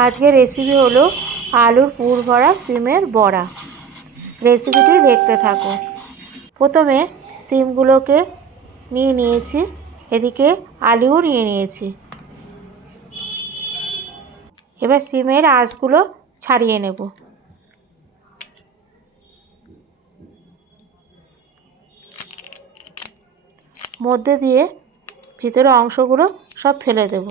আজকের রেসিপি হলো আলুর পুর ভরা সিমের বড়া। রেসিপিটি দেখতে থাকো। প্রথমে সিমগুলোকে নিয়ে নিয়েছি, এদিকে আলুও নিয়ে নিয়েছি। এবার সিমের আঁশগুলো ছাড়িয়ে নেব। মধ্যে দিয়ে ভিতরে অংশগুলো সব ফেলে দেব।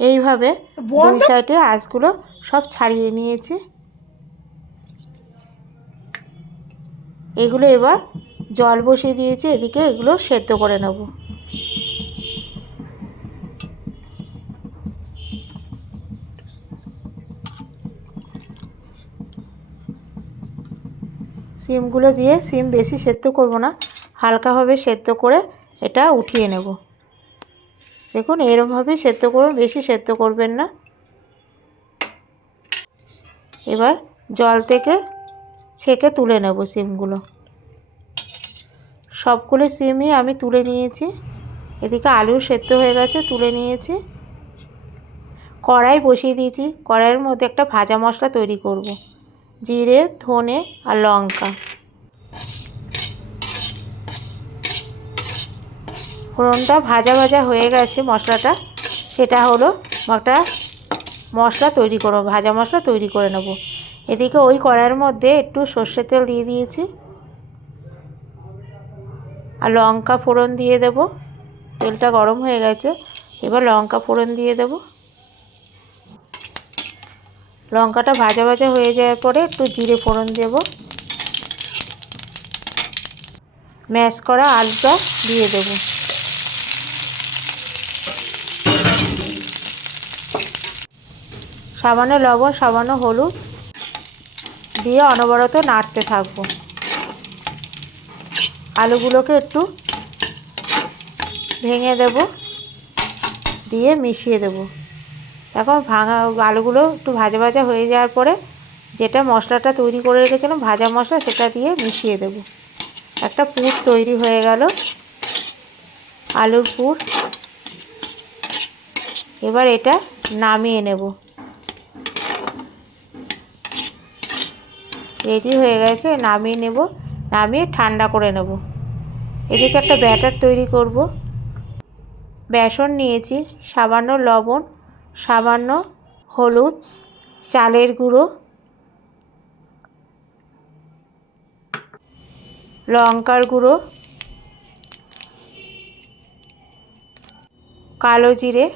এইভাবে দুই সাইডে আঁশগুলো সব ছাড়িয়ে নিয়েছি। এগুলো এবার জল বসিয়ে দিয়েছি এদিকে এগুলো সেদ্ধ করে নেব। সিমগুলো দিয়ে সিম বেশি সেদ্ধ করব না হালকাভাবে সেদ্ধ করে এটা উঠিয়ে নেব। দেখুন এরমভাবেই সেদ্ধ করুন, বেশি সেদ্ধ করবেন না। এবার জল থেকে ছেঁকে তুলে নেব সিমগুলো। সবগুলো সিমই আমি তুলে নিয়েছি। এদিকে আলু সেদ্ধ হয়ে গেছে, তুলে নিয়েছি। কড়াই বসিয়ে দিয়েছি। কড়াইয়ের মধ্যে একটা ভাজা মশলা তৈরি করব। জিরে, ধনে আর লঙ্কা। ফোড়নটা ভাজা ভাজা হয়ে গেছে মশলাটা। সেটা হলো একটা মশলা তৈরি করো ভাজা মশলা তৈরি করে নেব। এদিকে ওই কড়াইয়ের মধ্যে একটু সর্ষের তেল দিয়ে দিয়েছি। আর লঙ্কা ফোড়ন দিয়ে দেব। তেলটা গরম হয়ে গেছে, এবার লঙ্কা ফোড়ন দিয়ে দেব। লঙ্কাটা ভাজা ভাজা হয়ে যাওয়ার পরে একটু জিরে ফোড়ন দেব। ম্যাশ করা আলুটা দিয়ে দেব। সামান্য লবণ সামান্য হলুদ দিয়ে অনবরত নাড়তে থাকব। আলুগুলোকে একটু ভেঙে দেব, দিয়ে মিশিয়ে দেব। এখন ভাঙা আলুগুলো একটু ভাজা ভাজা হয়ে যাওয়ার পরে যেটা মশলাটা তৈরি করে রেখেছিলাম, ভাজা মশলা, সেটা দিয়ে মিশিয়ে দেব। একটা পুর তৈরি হয়ে গেল। আলুর পুর। এবার এটা নামিয়ে নেব। রেডি হয়ে গেছে, নামিয়ে নেব, নামিয়ে ঠান্ডা করে নেব। এদিকে একটা ব্যাটার তৈরি করব। বেসন নিয়েছি, সামান্য লবণ, সামান্য হলুদ, চালের গুঁড়ো, লঙ্কার গুঁড়ো, কালো জিরে,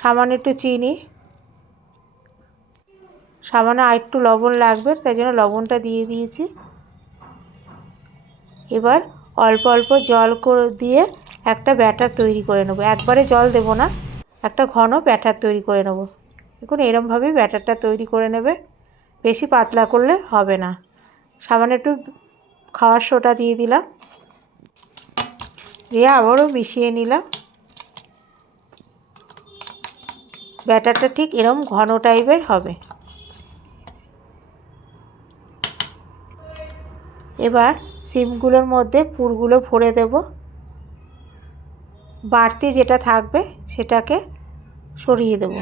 সামান্য একটু চিনি সামান্য আর একটু লবণ লাগবে, তাই জন্য লবণটা দিয়ে দিয়েছি। এবার অল্প অল্প জল করে, দিয়ে একটা ব্যাটার তৈরি করে নেব। একবারে জল দেব না, একটা ঘন ব্যাটার তৈরি করে নেব। দেখুন, এরমভাবেই ব্যাটারটা তৈরি করে নেবে, বেশি পাতলা করলে হবে না। সামান্য একটু খাওয়ার সোটা দিয়ে দিলাম। দিয়ে আবারও মিশিয়ে নিলাম। ব্যাটারটা ঠিক এরম ঘন টাইপের হবে। এবার সিমগুলোর মধ্যে পুরগুলো ভরে দেব। বাড়তি যেটা থাকবে সেটাকে সরিয়ে দেব।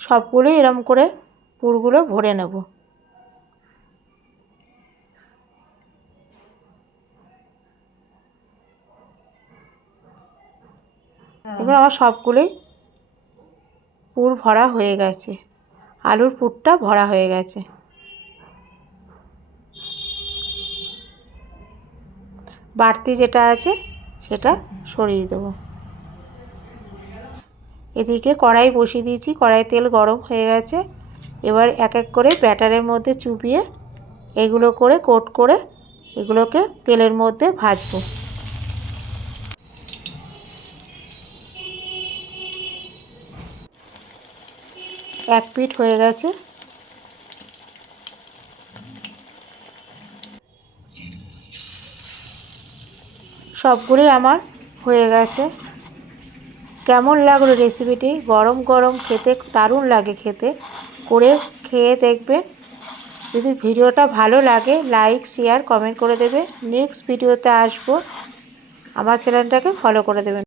সবগুলো এরম করে পুরগুলো ভরে নেব। এবার আমার সবগুলোই পুর ভরা হয়ে গেছে। আলুর পুরটা ভরা হয়ে গেছে। বাড়তি যেটা আছে, সেটা সরিয়ে দেবো। এদিকে কড়াই বসিয়ে দিয়েছি। কড়াই তেল গরম হয়ে গেছে। এবার এক এক করে ব্যাটারের মধ্যে চুপিয়ে এগুলো করে কোট করে এগুলোকে তেলের মধ্যে ভাজবো। এক পিঠ হয়ে গেছে। সবগুলোই আমার হয়ে গেছে। কেমন লাগল রেসিপিটি গরম গরম খেতে দারুণ লাগে খেতে। করে খেয়ে দেখবে যদি ভিডিওটা ভালো লাগে লাইক শেয়ার কমেন্ট করে দেবে। নেক্সট ভিডিওতে আসব। আমার চ্যানেলটাকে ফলো করে দেবেন।